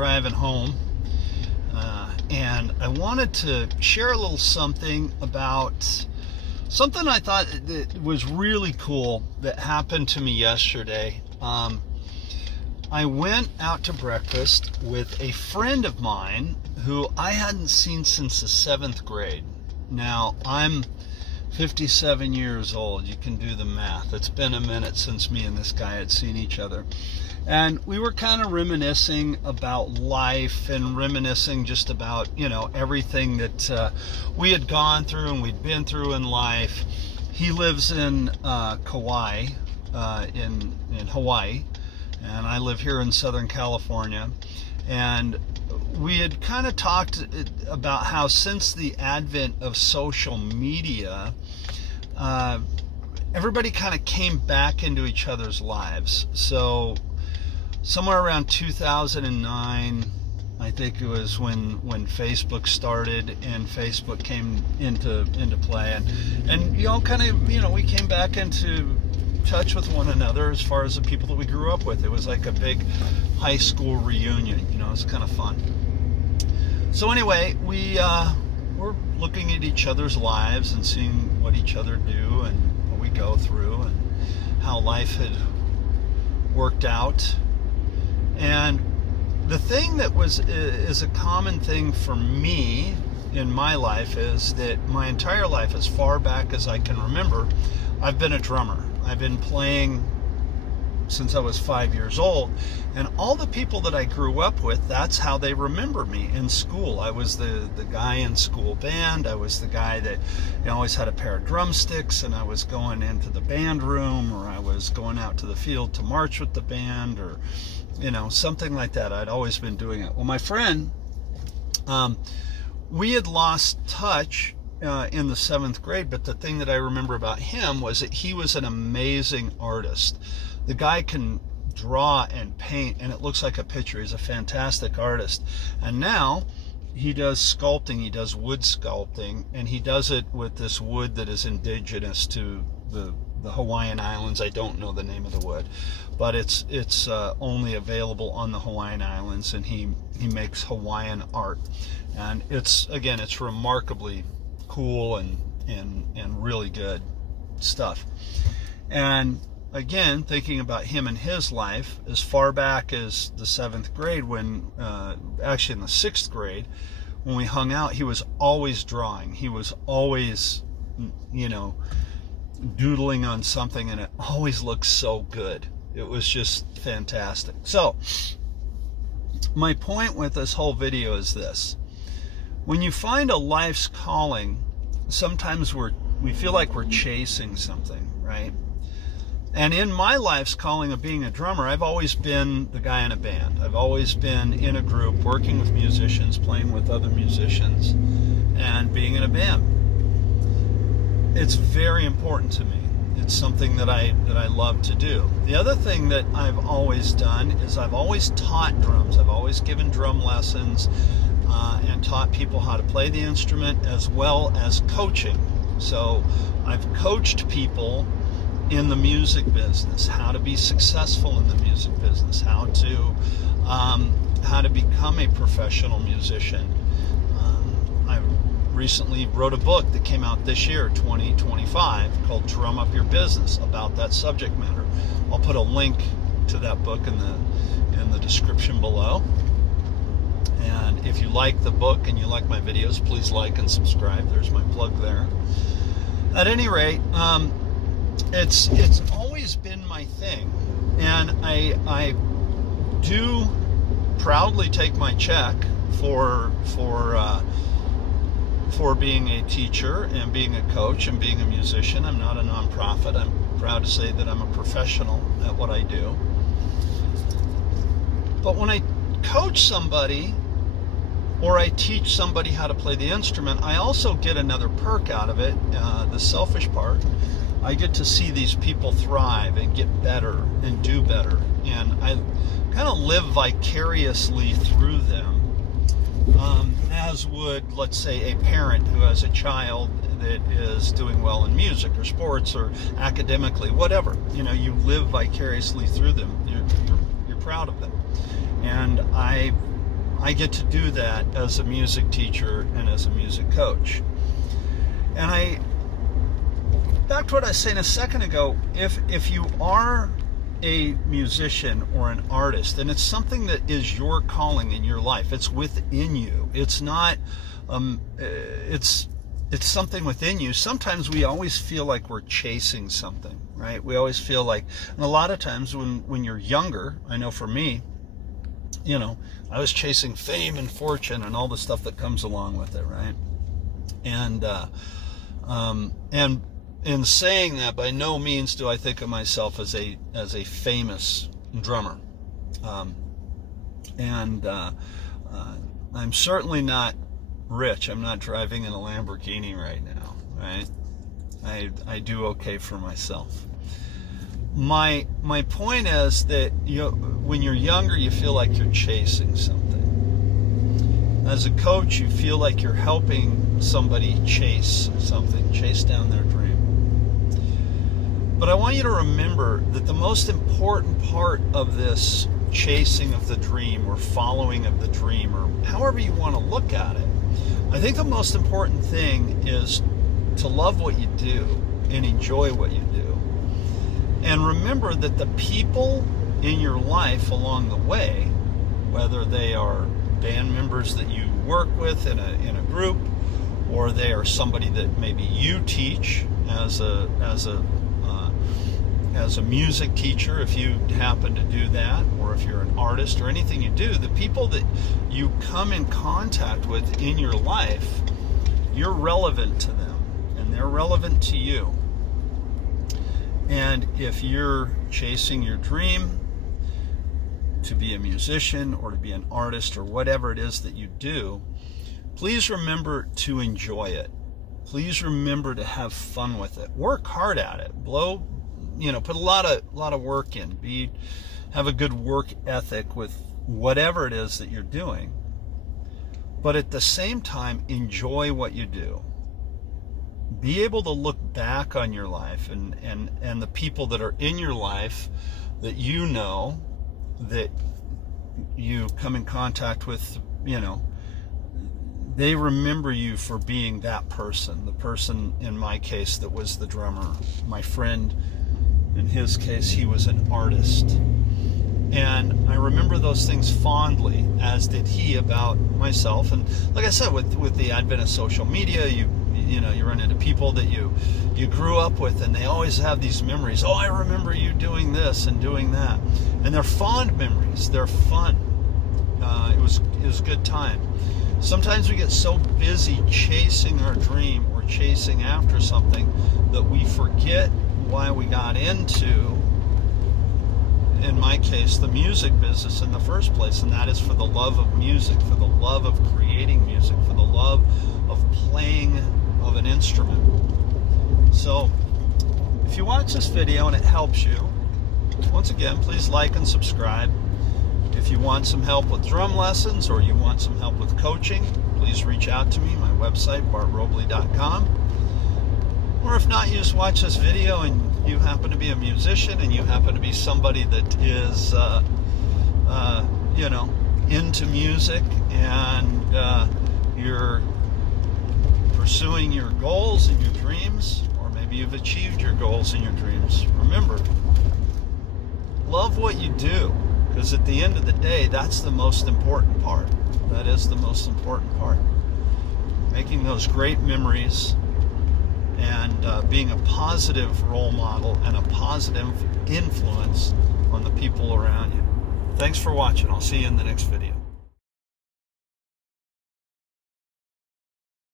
driving home, and I wanted to share a little something about something I thought that was really cool that happened to me yesterday. I went out to breakfast with a friend of mine who I hadn't seen since the 7th grade. Now, I'm 57 years old. You can do the math. It's been a minute since me and this guy had seen each other. And we were kind of reminiscing about life and reminiscing just about, everything that we had gone through and we'd been through in life. He lives in Kauai, in Hawaii, and I live here in Southern California. And we had kind of talked about how since the advent of social media, everybody kind of came back into each other's lives. So somewhere around 2009, I think it was when Facebook started and Facebook came into play, and we came back into touch with one another as far as the people that we grew up with. It was like a big high school reunion. It was kind of fun. So anyway, we were looking at each other's lives and seeing what each other do and what we go through and how life had worked out. And the thing that is a common thing for me in my life is that my entire life, as far back as I can remember, I've been a drummer. I've been playing since I was 5 years old, and all the people that I grew up with, that's how they remember me in school. I was the guy in school band. I was the guy that always had a pair of drumsticks, and I was going into the band room, or I was going out to the field to march with the band, or something like that. I'd always been doing it. Well, my friend, we had lost touch in the 7th grade, but the thing that I remember about him was that he was an amazing artist. The guy can draw and paint, and it looks like a picture. He's a fantastic artist. And now he does sculpting. He does wood sculpting, and he does it with this wood that is indigenous to the Hawaiian Islands. I don't know the name of the wood, but it's only available on the Hawaiian Islands, and he makes Hawaiian art. And it's remarkably cool and really good stuff. And again, thinking about him and his life, as far back as the 7th grade, when actually in the 6th grade, when we hung out, he was always drawing. He was always, doodling on something, and it always looked so good. It was just fantastic. So, my point with this whole video is this. When you find a life's calling, sometimes we feel like we're chasing something, right? And in my life's calling of being a drummer, I've always been the guy in a band. I've always been in a group, working with musicians, playing with other musicians, and being in a band. It's very important to me. It's something that I love to do. The other thing that I've always done is I've always taught drums. I've always given drum lessons and taught people how to play the instrument, as well as coaching. So I've coached people in the music business, how to be successful in the music business, how to become a professional musician. I recently wrote a book that came out this year, 2025, called Drum Up Your Business, about that subject matter. I'll put a link to that book in the description below. And if you like the book and you like my videos, please like and subscribe. There's my plug there. At any rate, it's always been my thing, and I do proudly take my check for being a teacher and being a coach and being a musician. I'm not a nonprofit. I'm proud to say that I'm a professional at what I do. But when I coach somebody or I teach somebody how to play the instrument, I also get another perk out of it, the selfish part. I get to see these people thrive and get better and do better. And I kind of live vicariously through them, as would, let's say, a parent who has a child that is doing well in music or sports or academically, whatever. You live vicariously through them. You're proud of them. And I I get to do that as a music teacher and as a music coach. And back to what I was saying a second ago, if you are a musician or an artist, and it's something that is your calling in your life, it's within you. It's not, it's something within you. Sometimes we always feel like we're chasing something, right? We always feel like, and a lot of times when you're younger, I know for me, I was chasing fame and fortune and all the stuff that comes along with it, right? And in saying that, by no means do I think of myself as a famous drummer, and I'm certainly not rich. I'm not driving in a Lamborghini right now, right? I do okay for myself. My point is that when you're younger, you feel like you're chasing something. As a coach, you feel like you're helping somebody chase something, chase down their dream. But I want you to remember that the most important part of this chasing of the dream, or following of the dream, or however you want to look at it, I think the most important thing is to love what you do and enjoy what you do. And remember that the people in your life along the way, whether they are band members that you work with in a group, or they are somebody that maybe you teach as a music teacher, if you happen to do that, or if you're an artist or anything you do, the people that you come in contact with in your life, you're relevant to them and they're relevant to you. And if you're chasing your dream to be a musician or to be an artist or whatever it is that you do, please remember to enjoy it. Please remember to have fun with it. Work hard at it. Put a lot of work in. Have a good work ethic with whatever it is that you're doing. But at the same time, enjoy what you do. Be able to look back on your life and the people that are in your life that that you come in contact with, they remember you for being that person. The person, in my case, that was the drummer. My friend, in his case, he was an artist. And I remember those things fondly, as did he about myself. And like I said, with the advent of social media, you run into people that you grew up with, and they always have these memories. Oh, I remember you doing this and doing that. And they're fond memories. They're fun. It was a good time. Sometimes we get so busy chasing our dream or chasing after something that we forget why we got into, in my case, the music business in the first place, and that is for the love of music, for the love of creating music, for the love of playing of an instrument. So if you watch this video and it helps you, once again, please like and subscribe. If you want some help with drum lessons, or you want some help with coaching, please reach out to me. My website, bartrobley.com. Or if not, you just watch this video and you happen to be a musician and you happen to be somebody that is into music, and you're pursuing your goals and your dreams, or maybe you've achieved your goals and your dreams. Remember, love what you do, because at the end of the day, that's the most important part. That is the most important part. Making those great memories and being a positive role model and a positive influence on the people around you. Thanks for watching. I'll see you in the next video.